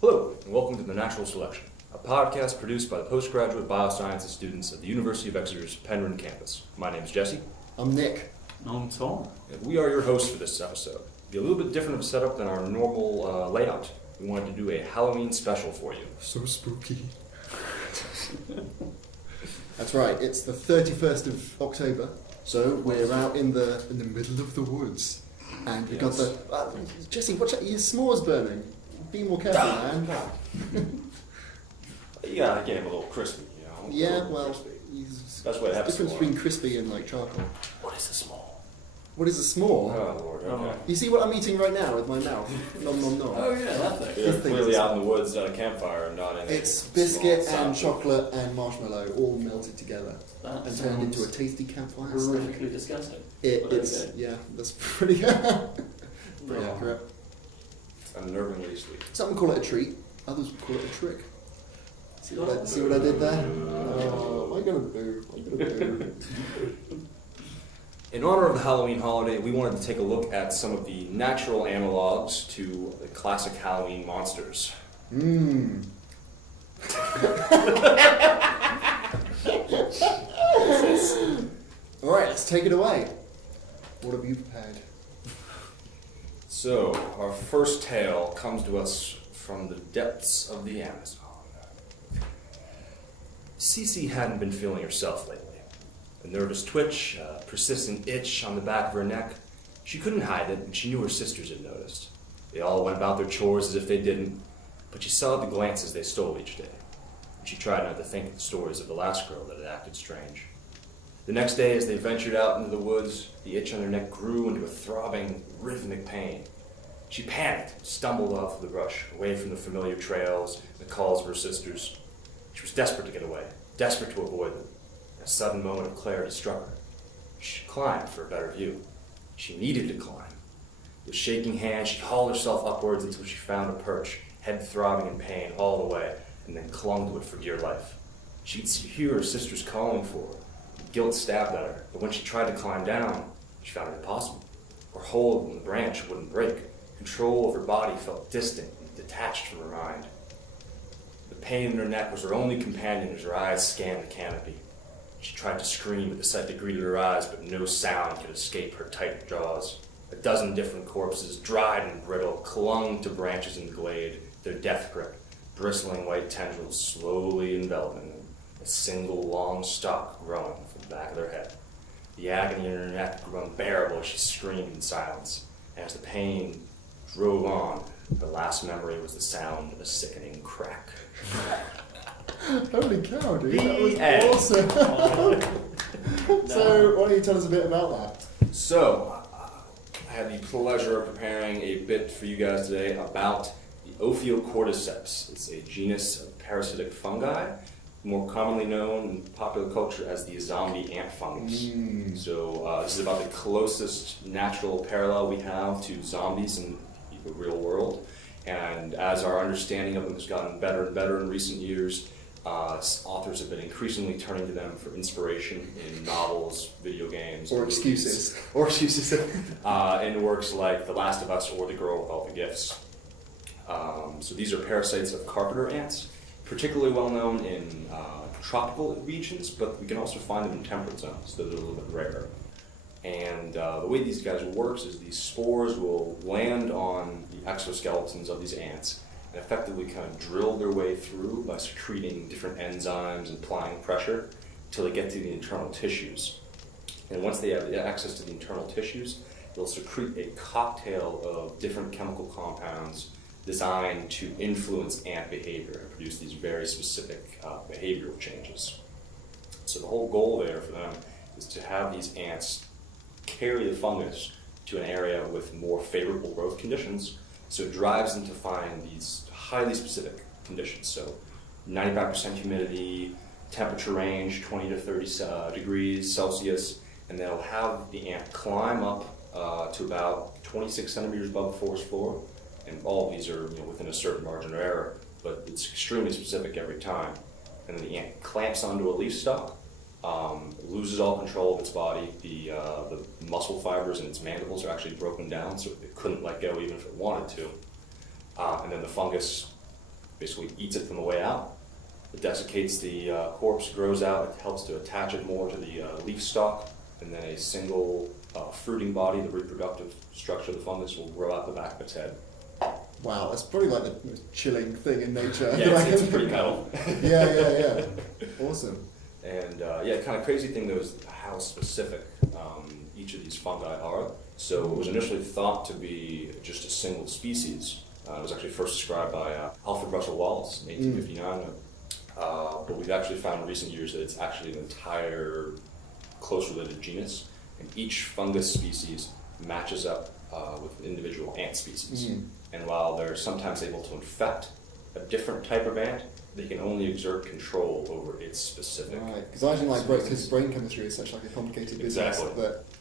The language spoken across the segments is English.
Hello, and welcome to The Natural Selection, a podcast produced by the postgraduate biosciences students at the University of Exeter's Penryn campus. My name is Jesse. I'm Nick. I'm Tom. And we are your hosts for this episode. It'll be a little bit different of a setup than our normal layout. We wanted to do a Halloween special for you. So spooky. That's right, it's the 31st of October, so we're out in the middle of the woods. And we've got the... Jesse, watch out, your s'mores burning. Be more careful, man. You gotta get him a little crispy, you know? Yeah, well, that's what happens. Difference between crispy and like charcoal. What is a small? What is a s'more? Oh, Lord, okay. You see what I'm eating right now with my mouth? Nom nom nom. Oh yeah, that thing. You're clearly out in the woods at a campfire and not in It's biscuit small and sound. chocolate and marshmallow all melted together That and turned into a sounds tasty campfire. horrifically disgusting. It's okay. yeah, that's pretty pretty accurate. Unnervingly sweet. Some call it a treat, others would call it a trick. See what I did there? Oh, what am I gonna do? What am I gonna do? In honor of the Halloween holiday, we wanted to take a look at some of the natural analogs to the classic Halloween monsters. Mmm. Alright, let's take it away. What have you prepared? So, our first tale comes to us from the depths of the Amazon. Cece hadn't been feeling herself lately. A nervous twitch, a persistent itch on the back of her neck. She couldn't hide it, and she knew her sisters had noticed. They all went about their chores as if they didn't, but she saw the glances they stole each day. And she tried not to think of the stories of the last girl that had acted strange. The next day, as they ventured out into the woods, the itch on her neck grew into a throbbing, rhythmic pain. She panicked, stumbled off the brush, away from the familiar trails, the calls of her sisters. She was desperate to get away, desperate to avoid them. A sudden moment of clarity struck her. She climbed for a better view. She needed to climb. With shaking hands, she hauled herself upwards until she found a perch, head throbbing in pain all the way, and then clung to it for dear life. She could hear her sisters calling for her. Guilt stabbed at her, but when she tried to climb down, she found it impossible. Her hold on the branch wouldn't break. Control of her body felt distant and detached from her mind. The pain in her neck was her only companion as her eyes scanned the canopy. She tried to scream at the sight that greeted her eyes, but no sound could escape her tight jaws. A dozen different corpses, dried and brittle, clung to branches in the glade, their death grip, bristling white tendrils slowly enveloping them, a single long stalk growing from the back of their head. The agony in her neck grew unbearable as she screamed in silence, and as the pain drove on, her last memory was the sound of a sickening crack. Holy cow, dude, that The was end. awesome. So, why don't you tell us a bit about that? So, I had the pleasure of preparing a bit for you guys today about the Ophiocordyceps. It's a genus of parasitic fungi, more commonly known in popular culture as the zombie ant fungus. So, this is about the closest natural parallel we have to zombies in the real world. And as our understanding of them has gotten better and better in recent years, authors have been increasingly turning to them for inspiration in novels, video games, Or movies, excuses. or excuses, in works like The Last of Us or The Girl with All the Gifts. So these are parasites of carpenter ants, particularly well known in tropical regions, but we can also find them in temperate zones, so they're a little bit rarer. And the way these guys works is these spores will land on the exoskeletons of these ants and effectively kind of drill their way through by secreting different enzymes and applying pressure until they get to the internal tissues. And once they have access to the internal tissues, they'll secrete a cocktail of different chemical compounds designed to influence ant behavior and produce these very specific behavioral changes. So the whole goal there for them is to have these ants carry the fungus to an area with more favorable growth conditions, so it drives them to find these highly specific conditions. So 95% humidity, temperature range 20 to 30 degrees Celsius, and they'll have the ant climb up to about 26 centimeters above the forest floor, and all of these are within a certain margin of error, but it's extremely specific every time. And then the ant clamps onto a leaf stalk, loses all control of its body. The muscle fibers in its mandibles are actually broken down, so it couldn't let go even if it wanted to. And then the fungus basically eats it from the way out. It desiccates the corpse, grows out, it helps to attach it more to the leaf stalk, and then a single fruiting body, the reproductive structure of the fungus, will grow out the back of its head. Wow, that's probably like the most chilling thing in nature. Yeah, it's pretty metal. Yeah. Awesome. And kind of crazy thing though is how specific each of these fungi are. So it was initially thought to be just a single species. It was actually first described by Alfred Russel Wallace in 1859. But we've actually found in recent years that it's actually an entire close related genus, and each fungus species matches up with an individual ant species. And while they're sometimes able to infect a different type of ant, they can only exert control over its specific. Right, because I think because brain chemistry is such like a complicated business.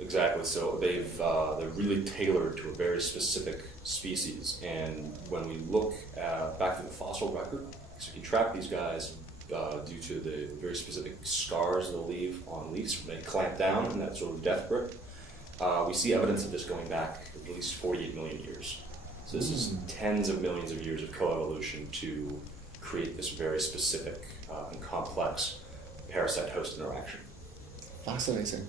Exactly. So they're really tailored to a very specific species. And when we look back through the fossil record, so you can track these guys due to the very specific scars they'll leave on leaves when they clamp down in that sort of death grip. We see evidence of this going back at least 48 million years. So this is tens of millions of years of coevolution to create this very specific and complex parasite-host interaction. Fascinating.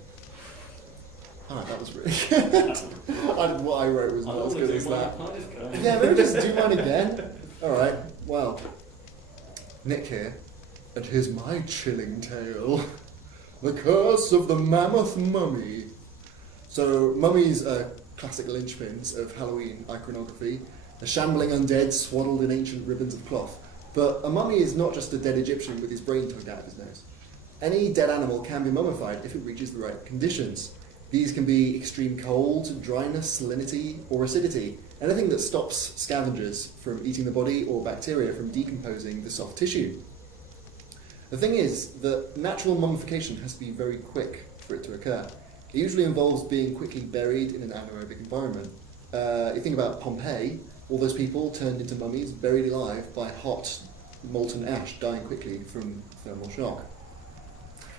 Alright, that was really good. What I wrote was not as good as that. Yeah, maybe just do mine again. Alright, well, Nick here, and here's my chilling tale. The Curse of the Mammoth Mummy. So, mummies are classic linchpins of Halloween iconography, a shambling undead swaddled in ancient ribbons of cloth. But a mummy is not just a dead Egyptian with his brain tugged out of his nose. Any dead animal can be mummified if it reaches the right conditions. These can be extreme cold, dryness, salinity, or acidity, anything that stops scavengers from eating the body or bacteria from decomposing the soft tissue. The thing is that natural mummification has to be very quick for it to occur. It usually involves being quickly buried in an anaerobic environment. You think about Pompeii, all those people turned into mummies, buried alive by hot, molten ash, dying quickly from thermal shock.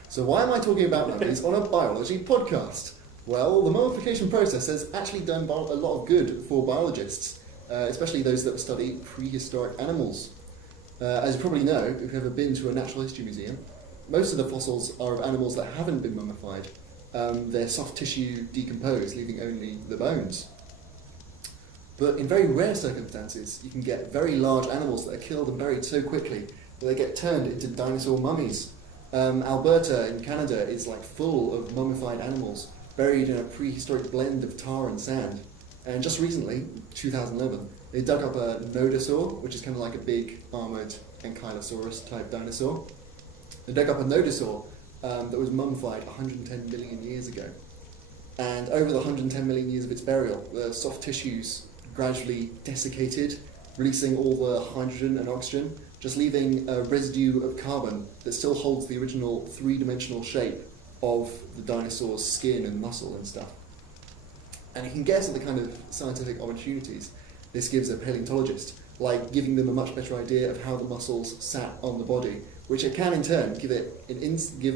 So why am I talking about mummies on a biology podcast? Well, the mummification process has actually done a lot of good for biologists, especially those that study prehistoric animals. As you probably know, if you've ever been to a natural history museum, most of the fossils are of animals that haven't been mummified. Their soft tissue decomposed, leaving only the bones. But in very rare circumstances, you can get very large animals that are killed and buried so quickly that they get turned into dinosaur mummies. Alberta in Canada is like full of mummified animals, buried in a prehistoric blend of tar and sand. And just recently, 2011, they dug up a nodosaur, which is kind of like a big armoured ankylosaurus type dinosaur. They dug up a nodosaur that was mummified 110 million years ago. And over the 110 million years of its burial, the soft tissues gradually desiccated, releasing all the hydrogen and oxygen, just leaving a residue of carbon that still holds the original three-dimensional shape of the dinosaur's skin and muscle and stuff. And you can guess at the kind of scientific opportunities this gives a paleontologist, like giving them a much better idea of how the muscles sat on the body, which it can in turn give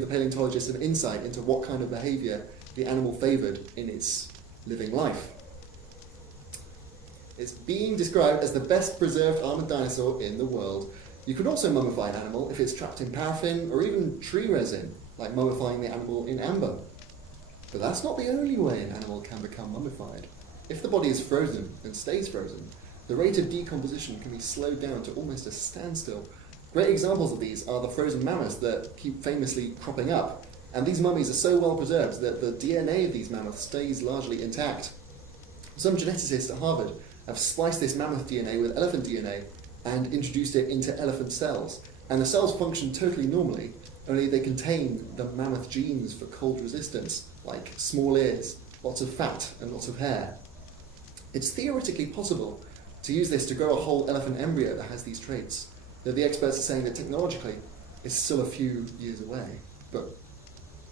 the paleontologist an insight into what kind of behaviour the animal favoured in its living life. It's being described as the best preserved armoured dinosaur in the world. You could also mummify an animal if it's trapped in paraffin or even tree resin, like mummifying the animal in amber. But that's not the only way an animal can become mummified. If the body is frozen and stays frozen, the rate of decomposition can be slowed down to almost a standstill. Great examples of these are the frozen mammoths that keep famously cropping up, and these mummies are so well preserved that the DNA of these mammoths stays largely intact. Some geneticists at Harvard have spliced this mammoth DNA with elephant DNA and introduced it into elephant cells, and the cells function totally normally, only they contain the mammoth genes for cold resistance, like small ears, lots of fat, and lots of hair. It's theoretically possible to use this to grow a whole elephant embryo that has these traits, though the experts are saying that technologically it's still a few years away. But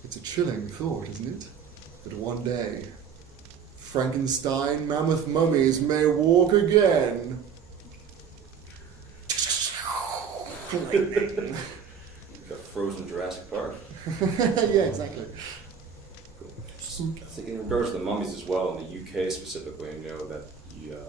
it's a chilling thought, isn't it? That one day, Frankenstein mammoth mummies may walk again. Got frozen Jurassic Park. Yeah, exactly. In regards to the mummies as well, in the UK specifically, you know that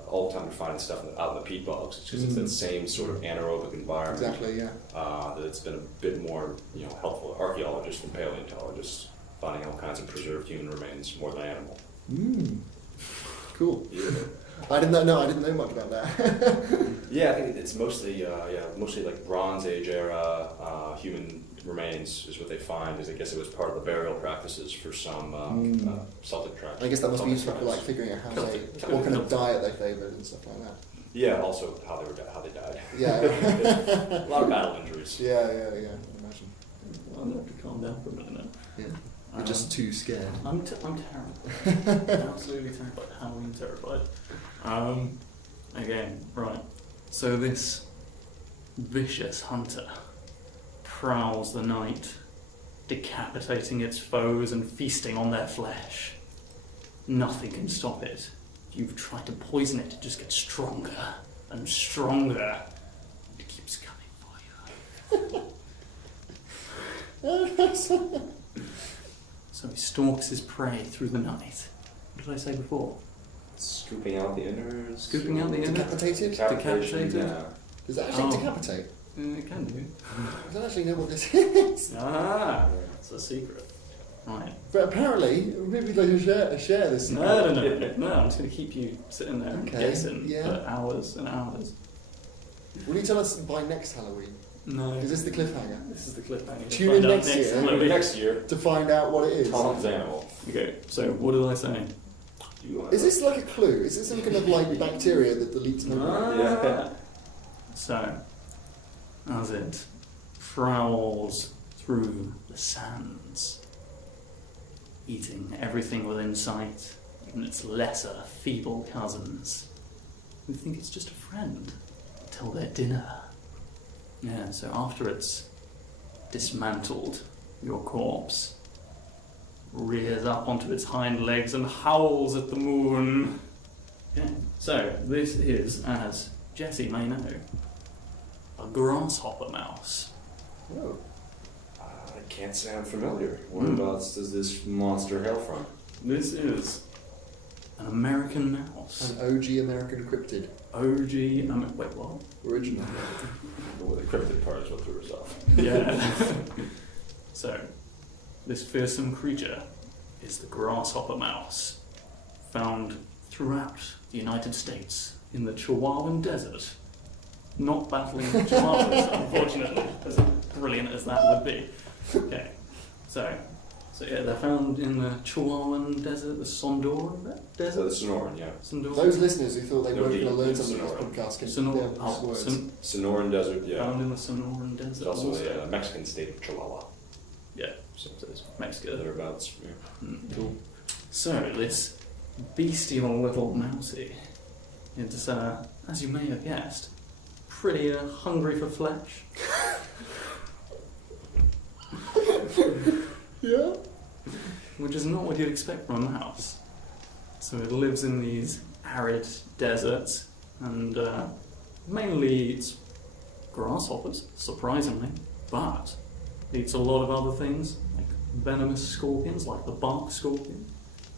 all the time they're finding stuff out in the peat bogs. It's because it's that same sort of anaerobic environment. Exactly, yeah. That it's been a bit more, helpful to archaeologists than paleontologists, finding all kinds of preserved human remains more than animal. Cool. Yeah. I didn't know much about that. Yeah, I think it's mostly like Bronze Age era human remains is what they find. Because I guess it was part of the burial practices for some Celtic tribes. I guess that must be useful for tribes. like figuring out Celtic. what kind of diet they favoured and stuff like that. Yeah, also how they died. Yeah. A lot of battle injuries. Yeah. I imagine. I'm going to have to calm down for a minute now. Yeah. You're just too scared. I'm terrified. Absolutely terrified. Halloween terrified. Again, right. So this vicious hunter prowls the night, decapitating its foes and feasting on their flesh. Nothing can stop it. You've tried to poison it, it just gets stronger and stronger. It keeps coming for you. So he stalks his prey through the night. What did I say before? Scooping out the innards. Scooping out the innards? Decapitated? Decapitated? Yeah. Does that actually Oh. decapitate? It can do. I don't actually know what this is. Ah, it's a secret. Right. But apparently, maybe we'd like to share this. No, I'm just going to keep you sitting there Okay, guessing yeah. for hours and hours. Will you tell us by next Halloween? No. Is this the cliffhanger? This is the cliffhanger. Tune Find in out next year. Halloween. Next year, To find out what it is. Tom's animal. Okay, so what did I say? Is this like a clue? Is this some kind of like bacteria that deletes memory? Yeah. So, as it prowls through the sands, eating everything within sight, even its lesser, feeble cousins, who think it's just a friend until their dinner. Yeah, so after it's dismantled your corpse, rears up onto its hind legs and howls at the moon. Okay, so this is, as Jesse may know, a grasshopper mouse. Oh. I can't say I'm familiar. Whereabouts does this monster hail from? This is an American mouse. An OG American cryptid. Wait, what? Original. Well, the cryptid part is what threw us off. Yeah. So, this fearsome creature is the grasshopper mouse, found throughout the United States in the Chihuahuan Desert. Not battling chihuahuas, unfortunately, as brilliant as that would be. Okay, so yeah, they're found in the Chihuahuan Desert, the Sondoran So Desert. the Sonoran, yeah. Sondoran. Those listeners who thought they No weren't D. going to learn It's something from this Sonoran. podcast can Sonor- yeah, just words. Sonoran Desert, yeah. Found in the Sonoran Desert. It's also a Mexican state of Chihuahua. Yeah, so it's Mexico. Thereabouts. Yeah. Cool. So, this bestial little mousey is, as you may have guessed, pretty hungry for flesh. Yeah? Which is not what you'd expect from a mouse. So it lives in these arid deserts and mainly eats grasshoppers, surprisingly, but eats a lot of other things, like venomous scorpions, like the bark scorpion,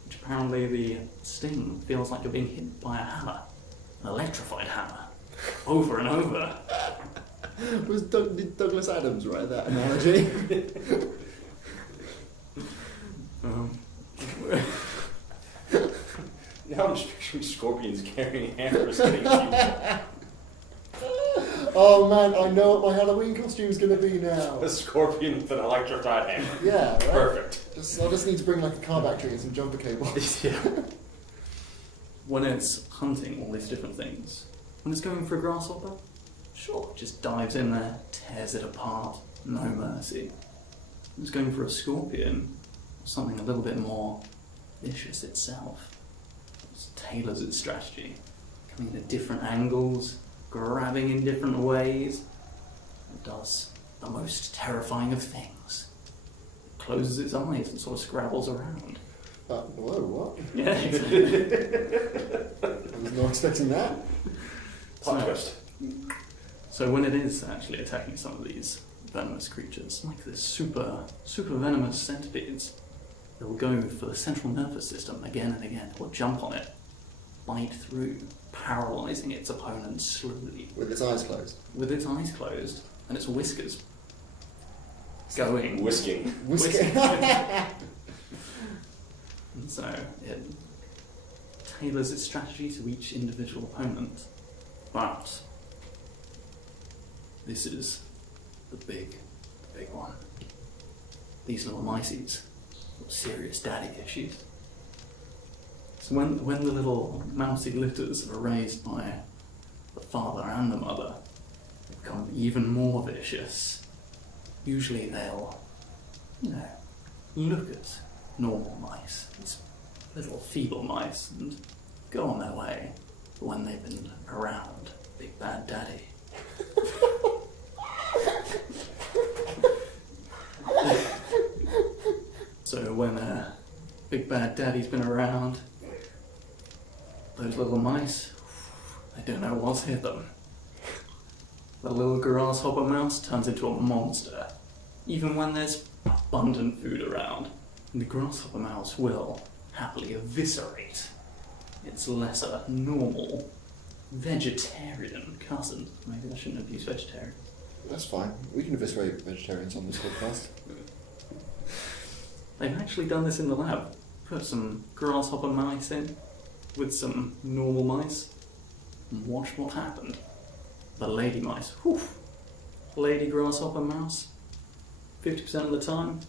which apparently the sting feels like you're being hit by a hammer, an electrified hammer, over and over. Did Douglas Adams write that analogy? Now I'm just picturing scorpions carrying hammers getting you. Oh man, I know what my Halloween costume's going to be now. A scorpion with an electrified hammer. Yeah, right? Perfect. I just need to bring like a car battery and some jumper cables. Yeah. When it's hunting all these different things, when it's going for a grasshopper, sure, it just dives in there, tears it apart, no mercy. When it's going for a scorpion, or something a little bit more vicious itself, it tailors its strategy, coming in at different angles, grabbing in different ways. It does the most terrifying of things. It closes its eyes and sort of scrabbles around. Whoa, what? Yeah. I was not expecting that. Plot twist. So when it is actually attacking some of these venomous creatures, like this super venomous centipedes, they'll go for the central nervous system again and again. They'll jump on it, bite through, paralysing its opponent slowly. With its eyes closed. With its eyes closed and its whiskers going. Whisking. Whiskey. And so it tailors its strategy to each individual opponent. But this is the big one. These little mices have serious daddy issues. So when the little mousy litters are raised by the father and the mother, they become even more vicious. Usually they'll, look at normal mice, these little feeble mice, and go on their way. But when they've been around Big Bad Daddy, so when Big Bad Daddy's been around, those little mice, they don't know what's hit them. The little grasshopper mouse turns into a monster, even when there's abundant food around. And the grasshopper mouse will happily eviscerate its lesser, normal, vegetarian cousin. Maybe I shouldn't have used vegetarian. That's fine. We can eviscerate vegetarians on this podcast. They've actually done this in the lab. Put some grasshopper mice in with some normal mice and watch what happened. The lady mice, whew, lady grasshopper mouse, 50% of the time,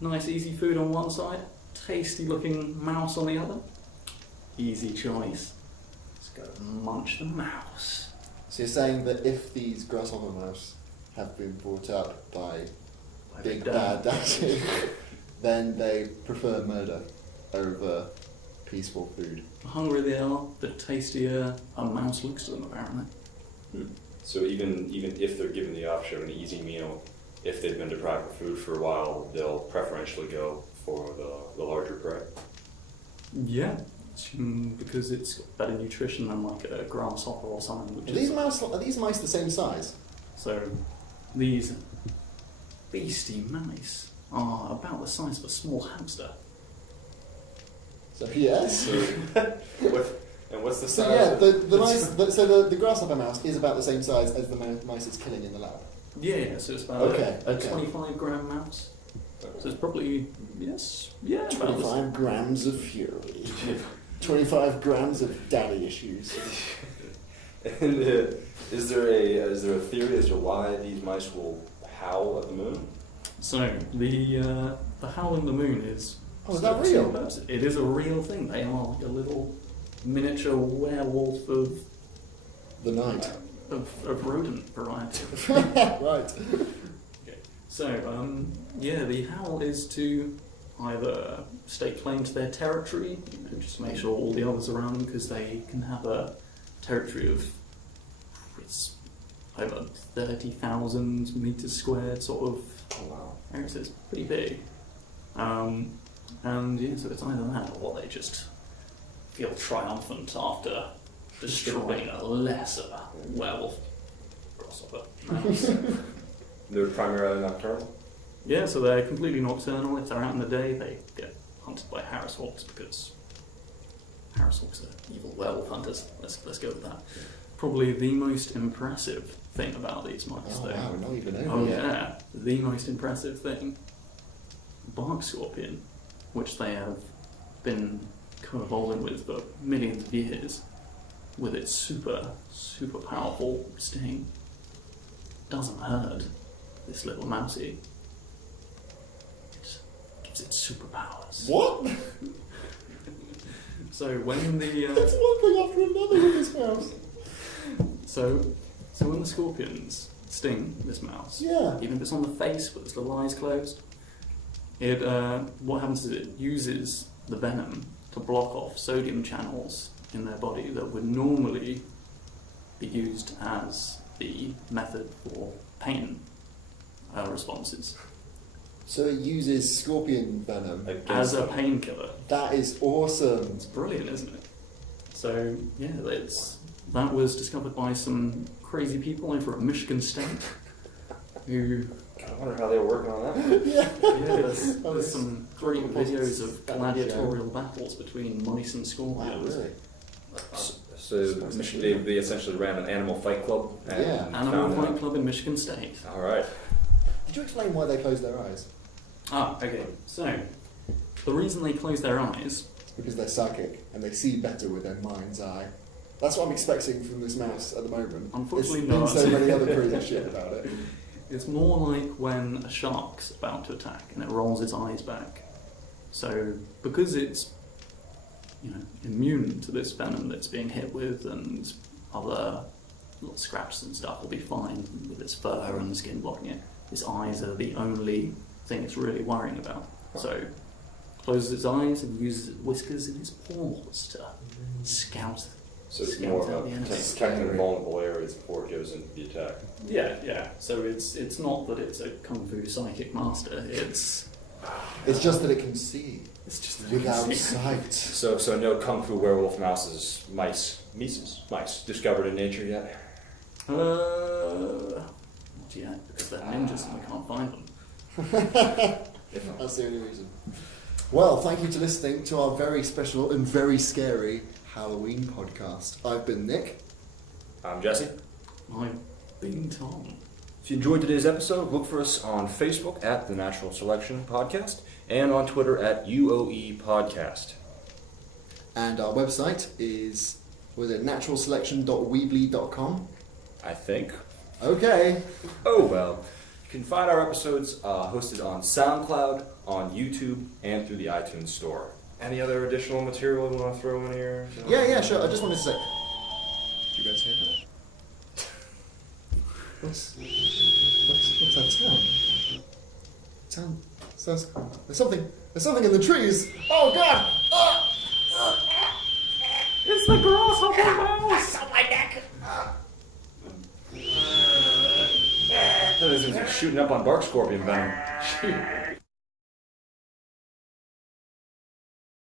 nice easy food on one side, tasty looking mouse on the other. Easy choice. Let's go munch the mouse. So you're saying that if these grasshopper mouse have been brought up by Big Bad Daddy, then they prefer murder over peaceful food. The hungrier they are, the tastier a mouse looks to them, apparently. So even if they're given the option of an easy meal, if they've been deprived of food for a while, they'll preferentially go for the larger prey. Yeah, because it's got better nutrition than like a grasshopper or something. Are these mice the same size? So these beastie mice are about the size of a small hamster. So yes. What's the size? So yeah, the grasshopper mouse is about the same size as the mice it's killing in the lab. Yeah, so it's about a 25 gram mouse. So it's probably, about 25 grams of fury. 25 grams of daddy issues. And is there a theory as to why these mice will howl at the moon? So the howling the moon is. Oh, is that real? It is a real thing. They are like a little miniature werewolf of the night. Of rodent variety. Right. Okay. So the howl is to either stake claim to their territory, just to make sure all the others are around them, because they can have a territory of it's over 30,000 meters squared, sort of. Oh, wow. area, so it's pretty big. So it's either that or they just feel triumphant after destroying a lesser werewolf grasshopper mouse. They're primarily nocturnal? Yeah, so they're completely nocturnal. If they're out in the day, they get hunted by Harris hawks because Harris hawks are evil werewolf hunters. Let's go with that. Probably the most impressive thing about these mice, though. Wow, not even over Oh yet. yeah, the most impressive thing. Bark scorpion, which they have been co-evolving with for millions of years, with its super, super powerful sting, doesn't hurt this little mousey. It gives it superpowers. What? So when the That's one thing after another with this mouse. so when the scorpions sting this mouse, Yeah. even if it's on the face with its little eyes closed, it what happens is it uses the venom to block off sodium channels in their body that would normally be used as the method for pain responses. So it uses scorpion venom. As a painkiller. That is awesome. It's brilliant, isn't it? So, yeah, that was discovered by some crazy people over at Michigan State who... God, I wonder how they were working on that. Yeah. Yeah, there's some great videos of gladiatorial battles between mice and Wow, scorpions. really? So they essentially ran an animal fight club. And Yeah. Animal Fight Club in Michigan State. All right. Did you explain why they closed their eyes? Okay. So, the reason they close their eyes... It's because they're psychic and they see better with their mind's eye. That's what I'm expecting from this mouse at the moment. Unfortunately There's not. been so many other crazy shit about it. It's more like when a shark's about to attack and it rolls its eyes back. So, because it's immune to this venom that's being hit with, and other little scratches and stuff will be fine with its fur and skin blocking it, its eyes are the only thing it's really worrying about. So, closes its eyes and uses its whiskers and its paws to scout. So it's scout more out about the enemy. protecting vulnerable areas before it goes into the attack. Yeah. So it's not that it's a kung fu psychic master. It's Just that it can see it's just that without it's- sight. So no kung fu werewolf mice discovered in nature yet? Not yet, because they're ninjas and we can't find them. That's the only reason. Well, thank you for listening to our very special and very scary Halloween podcast. I've been Nick. I'm Jesse. I've been Tom. If you enjoyed today's episode, look for us on Facebook at The Natural Selection Podcast and on Twitter at UOE Podcast. And our website is, naturalselection.weebly.com? I think. Okay. Oh well. You can find our episodes hosted on SoundCloud, on YouTube, and through the iTunes Store. Any other additional material you want to throw in here? Yeah, sure. I just wanted to say... Did you guys hear that? What's that sound? There's something in the trees. Oh God! It's the grasshopper mouse! on my neck! That is shooting up on bark scorpion venom. Shoot.